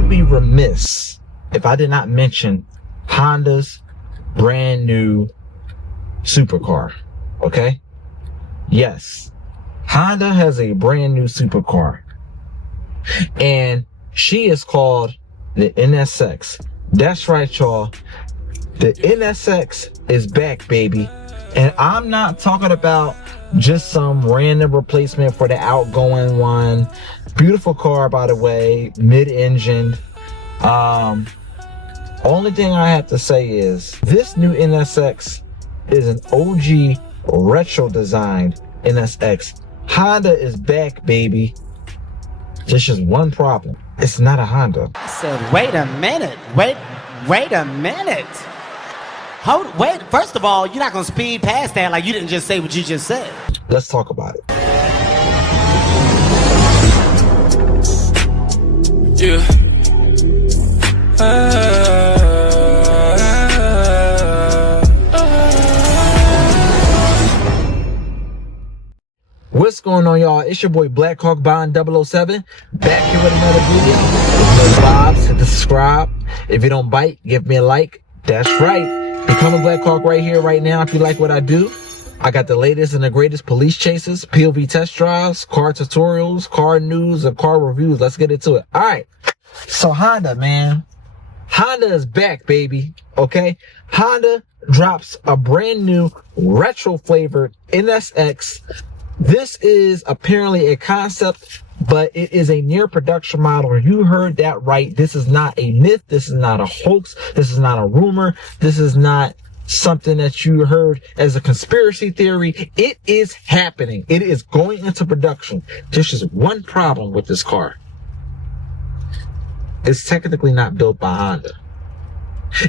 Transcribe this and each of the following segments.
would be remiss if I did not mention Honda's brand new supercar. Okay? Yes. Honda has a brand new supercar. And she is called the NSX. That's right, y'all. The NSX is back, baby. And I'm not talking about just some random replacement for the outgoing one. Beautiful car, by the way, mid-engined. Only thing I have to say is this new NSX is an OG retro designed NSX. Honda is back, baby. There's just one problem. It's not a Honda. I said, wait a minute. Wait a minute. Wait, first of all, you're not going to speed past that like you didn't just say what you just said. Let's talk about it. Yeah. What's going on, y'all? It's your boy Blackhawk Bond 007 back here with another video. If you vibes, hit the subscribe. If you don't bite, give me a like. That's right. Become a Blackhawk right here, right now. If you like what I do, I got the latest and the greatest police chases, POV test drives, car tutorials, car news, and car reviews. Let's get into it. All right. So Honda, man. Honda is back, baby. Okay? Honda drops a brand new retro flavored NSX. This is apparently a concept, but it is a near production model. You heard that right. This is not a myth. This is not a hoax. This is not a rumor. This is not something that you heard as a conspiracy theory. It is happening. It is going into production. There's just one problem with this car. It's technically not built by Honda.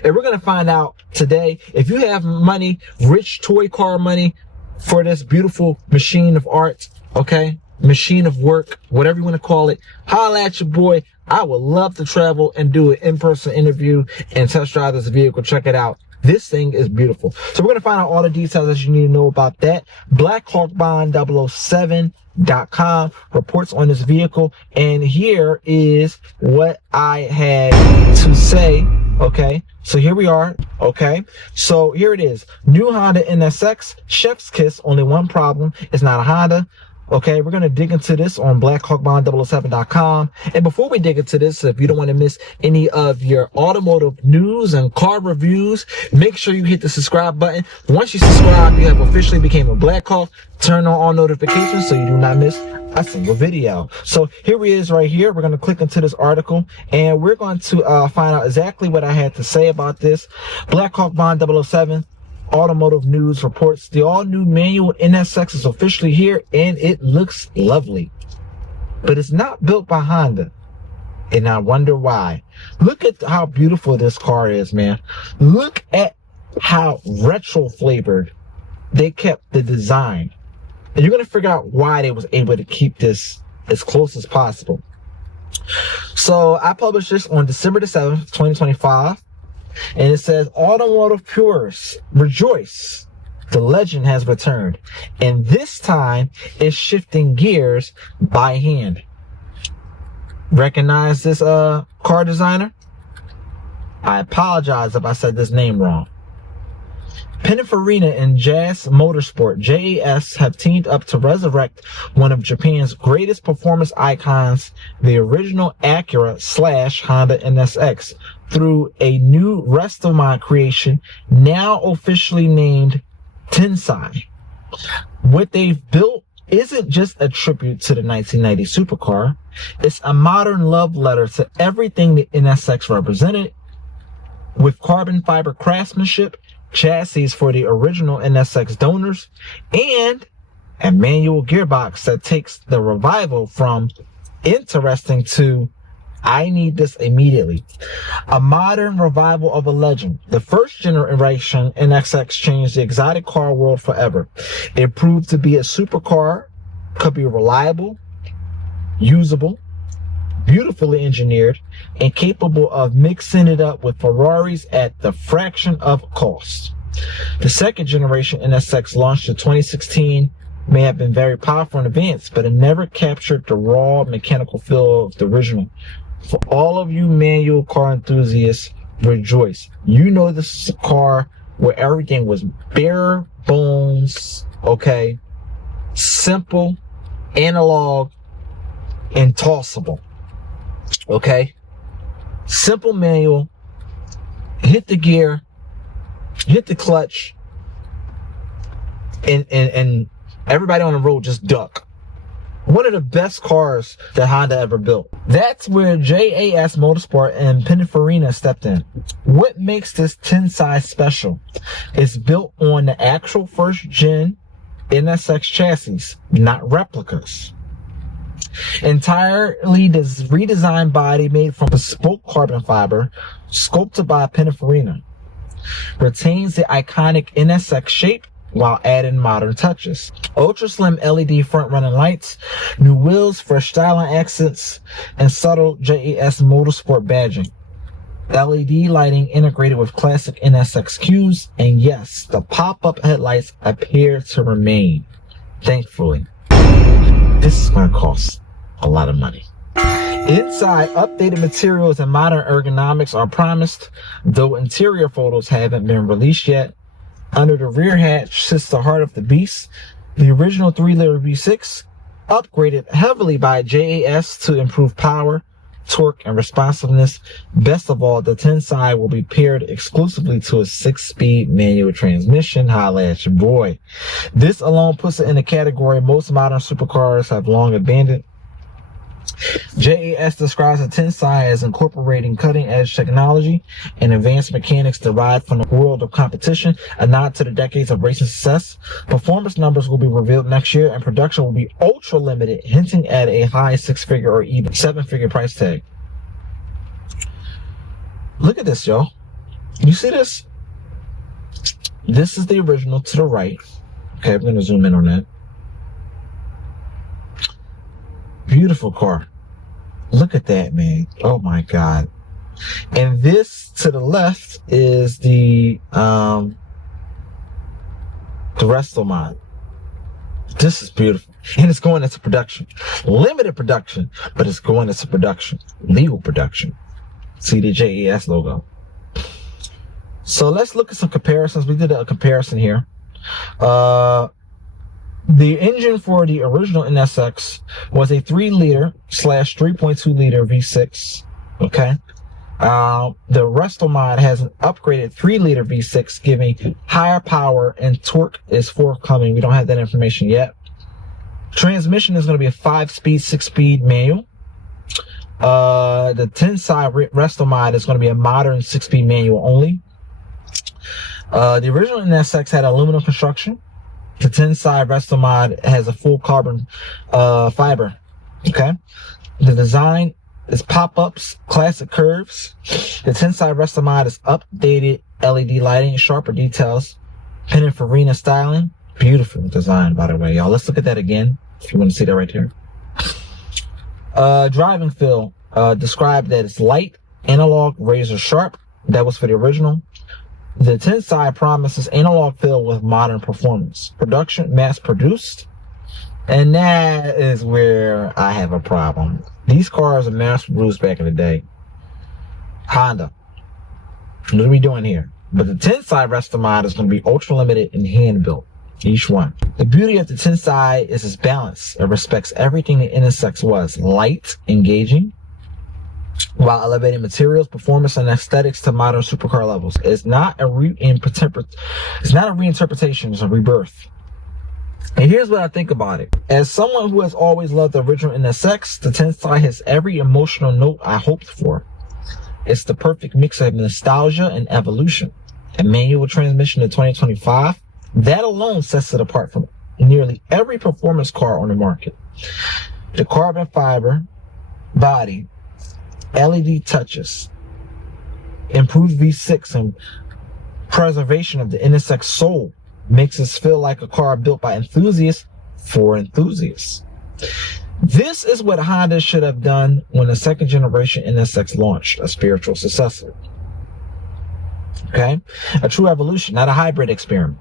And we're going to find out today. If you have money, rich toy car money, for this beautiful machine of art, okay? Machine of work, whatever you want to call it. Holla at your boy. I would love to travel and do an in-person interview and test drive this vehicle. Check it out. This thing is beautiful. So we're going to find out all the details that you need to know about that. BlackhawkBond007.com reports on this vehicle. And here is what I had to say. Okay, so here we are. Okay, so here it is. New Honda NSX, chef's kiss. Only one problem. It's not a Honda. Okay, we're going to dig into this on BlackhawkBond007.com. And before we dig into this, if you don't want to miss any of your automotive news and car reviews, make sure you hit the subscribe button. Once you subscribe, you have officially became a Blackhawk. Turn on all notifications so you do not miss a single video. So here he is right here. We're going to click into this article and we're going to find out exactly what I had to say about this. Blackhawk Bond 007 Automotive News reports the all-new manual NSX is officially here and it looks lovely. But it's not built by Honda. And I wonder why. Look at how beautiful this car is, man. Look at how retro flavored they kept the design. And you're going to figure out why they was able to keep this as close as possible. So I published this on December the 7th, 2025. And it says, automotive purists, rejoice. The legend has returned. And this time, it's shifting gears by hand. Recognize this car designer? I apologize if I said this name wrong. Pininfarina and Jazz Motorsport, JAS, have teamed up to resurrect one of Japan's greatest performance icons, the original Acura / Honda NSX, through a new rest-of-mind creation, now officially named Tensai. What they've built isn't just a tribute to the 1990 supercar, it's a modern love letter to everything the NSX represented, with carbon fiber craftsmanship, chassis for the original NSX donors, and a manual gearbox that takes the revival from interesting to I need this immediately. A modern revival of a legend. The first generation NSX changed the exotic car world forever. It proved to be a supercar, could be reliable, usable, beautifully engineered, and capable of mixing it up with Ferraris at the fraction of cost. The second generation NSX, launched in 2016, may have been very powerful and advanced, but it never captured the raw mechanical feel of the original. For all of you manual car enthusiasts, rejoice. You know this is a car where everything was bare bones, okay? Simple, analog, and tossable, okay? Simple manual, hit the gear, hit the clutch, and everybody on the road just duck. One of the best cars that Honda ever built. That's where JAS Motorsport and Pininfarina stepped in. What makes this Tensai special? It's built on the actual first gen NSX chassis, not replicas. Entirely redesigned body made from bespoke carbon fiber, sculpted by Pininfarina. Retains the iconic NSX shape while adding modern touches. Ultra slim LED front running lights, new wheels, fresh styling accents, and subtle JAS Motorsport badging. LED lighting integrated with classic NSX cues, and yes, the pop-up headlights appear to remain. Thankfully. This is going to cost a lot of money. Inside, updated materials and modern ergonomics are promised, though interior photos haven't been released yet. Under the rear hatch sits the heart of the beast, the original 3-liter V6, upgraded heavily by JAS to improve power, torque, and responsiveness. Best of all, the Tensai will be paired exclusively to a 6-speed manual transmission. Holla at your boy. This alone puts it in a category most modern supercars have long abandoned. JAS describes the Tensai as incorporating cutting-edge technology and advanced mechanics derived from the world of competition, a nod to the decades of racing success. Performance numbers will be revealed next year, and production will be ultra-limited, hinting at a high 6-figure or even 7-figure price tag. Look at this, y'all. You see this? This is the original to the right. Okay, I'm going to zoom in on that. Beautiful car. Look at that, man. Oh my God. And this to the left is the Resto mod. This is beautiful. And it's going into production. Limited production, but it's going into production. Legal production. See the JAS logo. So let's look at some comparisons. We did a comparison here. The engine for the original NSX was a 3-liter/3.2-liter V6. Okay. The Resto mod has an upgraded 3-liter V6, giving higher power, and torque is forthcoming. We don't have that information yet. Transmission is going to be a 5-speed, 6-speed manual. The Tensai Resto mod is going to be a modern 6-speed manual only. The original NSX had aluminum construction. The Tensai Resto mod has a full carbon fiber. Okay. The design is pop-ups, classic curves. The Tensai Resto mod is updated LED lighting, sharper details, Pininfarina styling. Beautiful design, by the way, y'all. Let's look at that again, if you want to see that right here. Driving feel described that it's light, analog, razor sharp. That was for the original. The Tensai promises analog feel with modern performance. Production mass produced. And that is where I have a problem. These cars are mass produced back in the day. Honda. What are we doing here? But the Tensai Resto mod is going to be ultra limited and hand built. Each one. The beauty of the Tensai is its balance. It respects everything the NSX was. Light, engaging, while elevating materials, performance, and aesthetics to modern supercar levels. It's not a reinterpretation, it's a rebirth. And here's what I think about it. As someone who has always loved the original NSX, the Tensai has every emotional note I hoped for. It's the perfect mix of nostalgia and evolution. A manual transmission in 2025, that alone sets it apart from nearly every performance car on the market. The carbon fiber body, LED touches, improved V6, and preservation of the NSX soul makes us feel like a car built by enthusiasts for enthusiasts. This is what Honda should have done when the second generation NSX launched, a spiritual successor. Okay? A true evolution, not a hybrid experiment.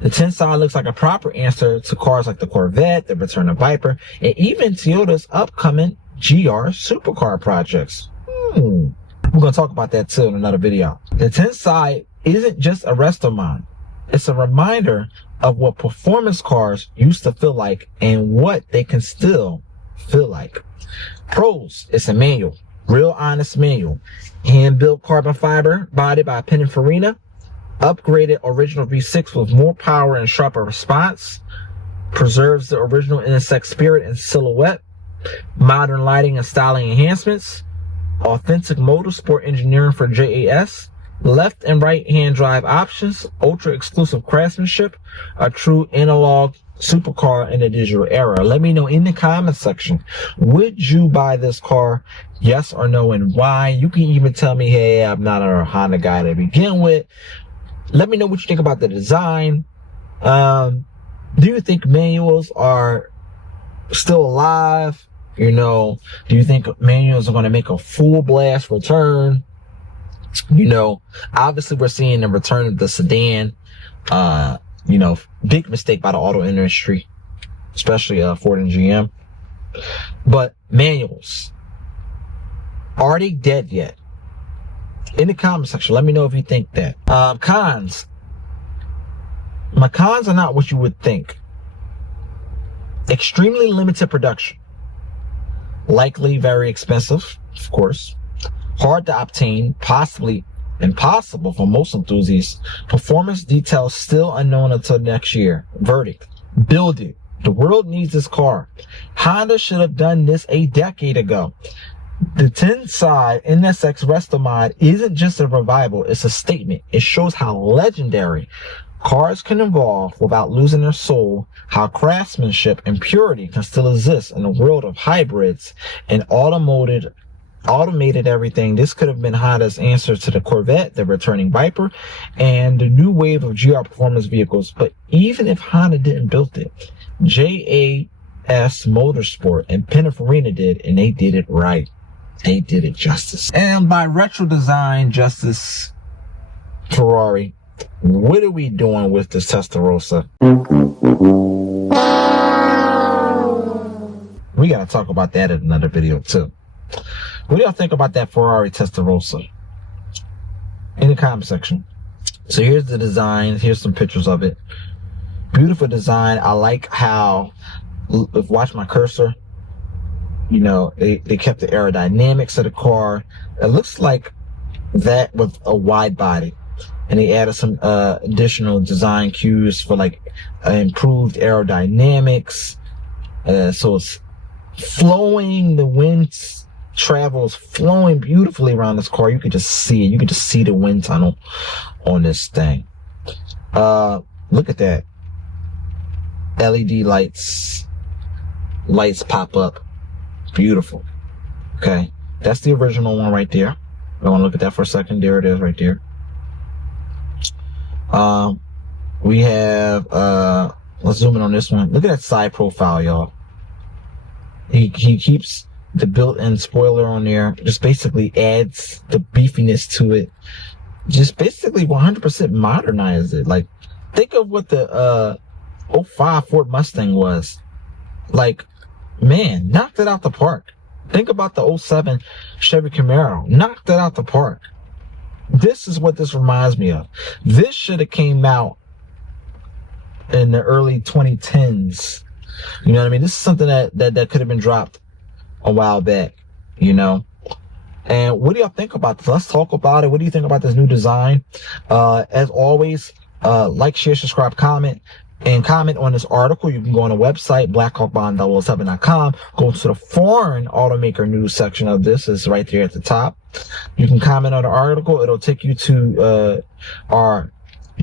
The Tensai looks like a proper answer to cars like the Corvette, the return of Viper, and even Toyota's upcoming GR supercar projects. We're going to talk about that too in another video. The 10 side isn't just a rest of mine. It's a reminder of what performance cars used to feel like and what they can still feel like. Pros, it's a manual, real honest manual. Hand-built carbon fiber body by Pininfarina. Upgraded original V6 with more power and sharper response. Preserves the original NSX spirit and silhouette. Modern lighting and styling enhancements. Authentic motorsport engineering for JAS. Left and right hand drive options. Ultra exclusive craftsmanship. A true analog supercar in the digital era. Let me know in the comment section, would you buy this car? Yes or no, and why? You can even tell me, hey, I'm not a Honda guy to begin with. Let me know what you think about the design. Do you think manuals are still alive? You know, do you think manuals are going to make a full blast return? You know, obviously we're seeing the return of the sedan. You know, big mistake by the auto industry, especially Ford and GM. But manuals, are they dead yet? In the comment section, let me know if you think that. Cons. My cons are not what you would think. Extremely limited production. Likely very expensive, of course. Hard to obtain, possibly impossible for most enthusiasts. Performance details still unknown until next year. Verdict. Build it. The world needs this car. Honda should have done this a decade ago. The 10-side NSX Resto Mod isn't just a revival, it's a statement. It shows how legendary cars can evolve without losing their soul, how craftsmanship and purity can still exist in a world of hybrids and automated everything. This could have been Honda's answer to the Corvette, the returning Viper, and the new wave of GR performance vehicles. But even if Honda didn't build it, JAS Motorsport and Pininfarina did, and they did it right. They did it justice. And by retro design justice, Ferrari, what are we doing with this Testarossa? We got to talk about that in another video too. What do y'all think about that Ferrari Testarossa? In the comment section. So here's the design. Here's some pictures of it. Beautiful design. I like how, if watch my cursor, you know, they kept the aerodynamics of the car. It looks like that with a wide body. And they added some additional design cues for like improved aerodynamics. So it's flowing, the wind travels flowing beautifully around this car. You can just see it. You can just see the wind tunnel on this thing. Look at that. LED lights pop up. Beautiful. Okay, that's the original one right there. I want to look at that for a second. There it is right there. We have let's zoom in on this one. Look at that side profile, y'all. He keeps the built-in spoiler on there. Just basically adds the beefiness to it. Just basically 100% modernized it. Like, think of what the 05 Ford Mustang was. Like, man, knocked it out the park. Think about the 07 Chevy Camaro. Knocked it out the park. This is what this reminds me of. This should have came out in the early 2010s. You know what I mean? This is something that could have been dropped a while back, you know? And what do y'all think about this? Let's talk about it. What do you think about this new design? As always, like, share, subscribe, comment. And comment on this article. You can go on the website, blackhawkbond007.com. Go to the foreign automaker news section of this. It's right there at the top. You can comment on the article. It'll take you to our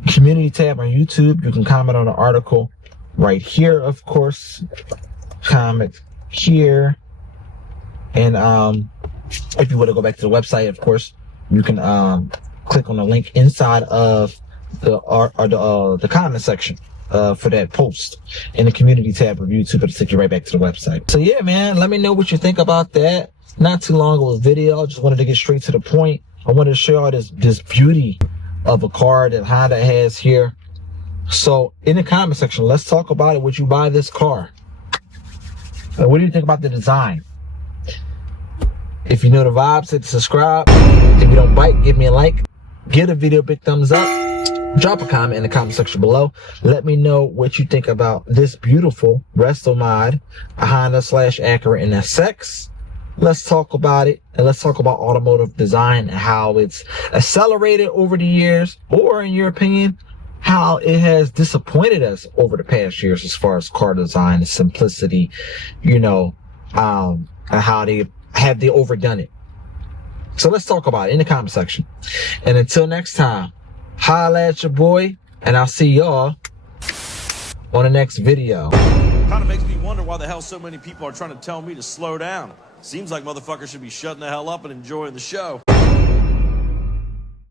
community tab on YouTube. You can comment on the article right here, of course. Comment here. And if you want to go back to the website, of course, you can click on the link inside of the comment section. For that post in the community tab of YouTube. It'll take you right back to the website. So yeah, man, let me know what you think about that. Not too long of a video. I just wanted to get straight to the point. I wanted to show y'all this beauty of a car that Honda has here. So in the comment section, let's talk about it. Would you buy this car? What do you think about the design? If you know the vibes, hit subscribe. If you don't bite, give me a like. Give the video a big thumbs up. Drop a comment in the comment section below. Let me know what you think about this beautiful resto mod, a Honda/Acura NSX. Let's talk about it, and let's talk about automotive design and how it's accelerated over the years, or in your opinion, how it has disappointed us over the past years as far as car design and simplicity, and how they overdone it. So let's talk about it in the comment section. And until next time, holla at your boy, and I'll see y'all on the next video. Kind of makes me wonder why the hell so many people are trying to tell me to slow down. Seems like motherfuckers should be shutting the hell up and enjoying the show.